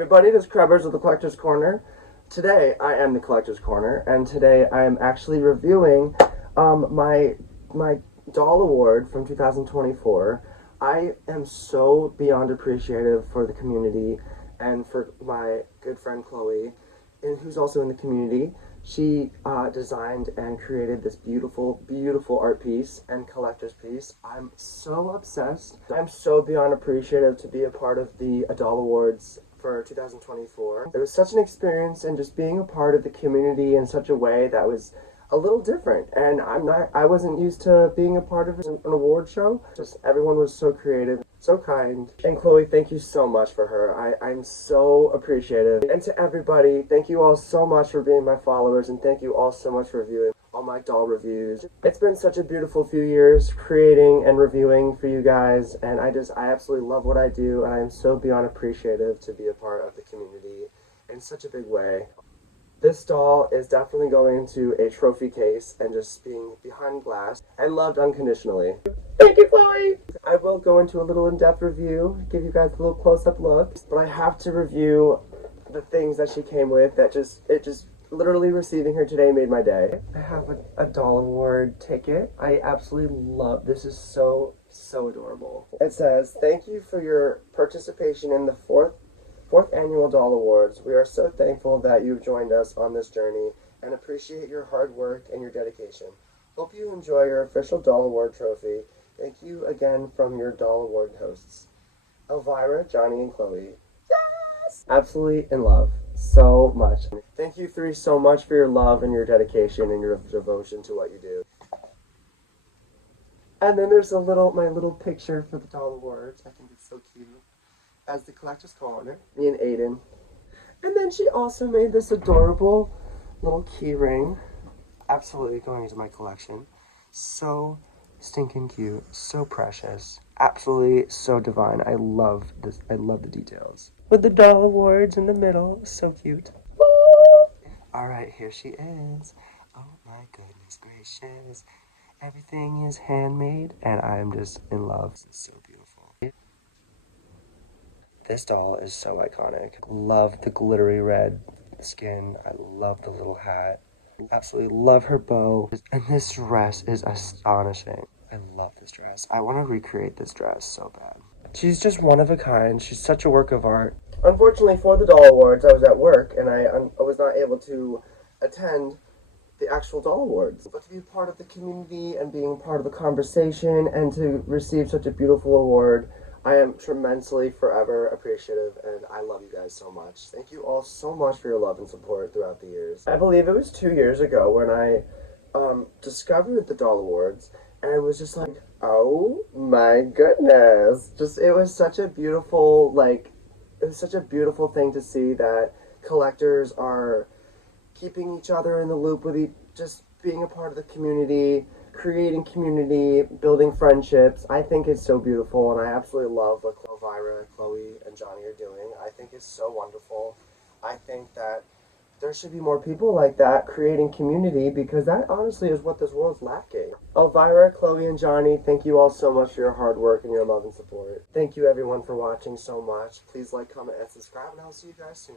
everybody, it is Crubbers of the Collector's Corner. Today I am the Collector's Corner, and today I am actually reviewing my doll award from 2024. I am so beyond appreciative for the community and for my good friend Chloe, and who's also in the community. She designed and created this beautiful, beautiful art piece and collector's piece. I'm so obsessed. I'm so beyond appreciative to be a part of the Doll Awards for 2024. It was such an experience, and just being a part of the community in such a way that was a little different. And I wasn't used to being a part of an award show. Just everyone was so creative, so kind. And Chloe, thank you so much for her. I'm so appreciative. And to everybody, thank you all so much for being my followers, and thank you all so much for viewing all my doll reviews. It's been such a beautiful few years creating and reviewing for you guys, and I absolutely love what I do, and I am so beyond appreciative to be a part of the community in such a big way. This doll is definitely going into a trophy case and just being behind glass and loved unconditionally. Thank you, Chloe! I will go into a little in-depth review, give you guys a little close-up look, but I have to review the things that she came with that literally receiving her today made my day. I have a doll award ticket. I absolutely love this. Is so adorable. It says, "Thank you for your participation in the fourth annual Doll Awards. We are so thankful that you've joined us on this journey and appreciate your hard work and your dedication. Hope you enjoy your official Doll Award trophy. Thank you again from your Doll Award hosts, Elvira, Johnny, and Chloe." Yes! Absolutely in love. So much. Thank you three so much for your love and your dedication and your devotion to what you do. And then there's my little picture for the Doll Awards. I think it's so cute. As the Collector's Corner, me and Aiden. And then she also made this adorable little key ring. Absolutely going into my collection. So stinking cute, so precious, absolutely so divine. I love this. I love the details. With the Doll Awards in the middle, so cute. Alright, here she is. Oh my goodness gracious. Everything is handmade, and I'm just in love. This is so beautiful. This doll is so iconic. Love the glittery red skin. I love the little hat. Absolutely love her bow. And this dress is astonishing. I love this dress. I want to recreate this dress so bad. She's just one of a kind. She's such a work of art. Unfortunately for the Doll Awards, I was at work, and I was not able to attend the actual Doll Awards. But to be part of the community and being part of the conversation and to receive such a beautiful award, I am tremendously forever appreciative, and I love you guys so much. Thank you all so much for your love and support throughout the years. I believe it was 2 years ago when I discovered the Doll Awards, and I was just like, oh my goodness. It was such a beautiful, thing to see that collectors are keeping each other in the loop with just being a part of the community, creating community, building friendships. I think it's so beautiful, and I absolutely love what Elvira, Chloe, and Johnny are doing. I think it's so wonderful. I think that there should be more people like that creating community, because that honestly is what this world's lacking. Elvira, Chloe, and Johnny, thank you all so much for your hard work and your love and support. Thank you everyone for watching so much. Please like, comment, and subscribe, and I'll see you guys soon.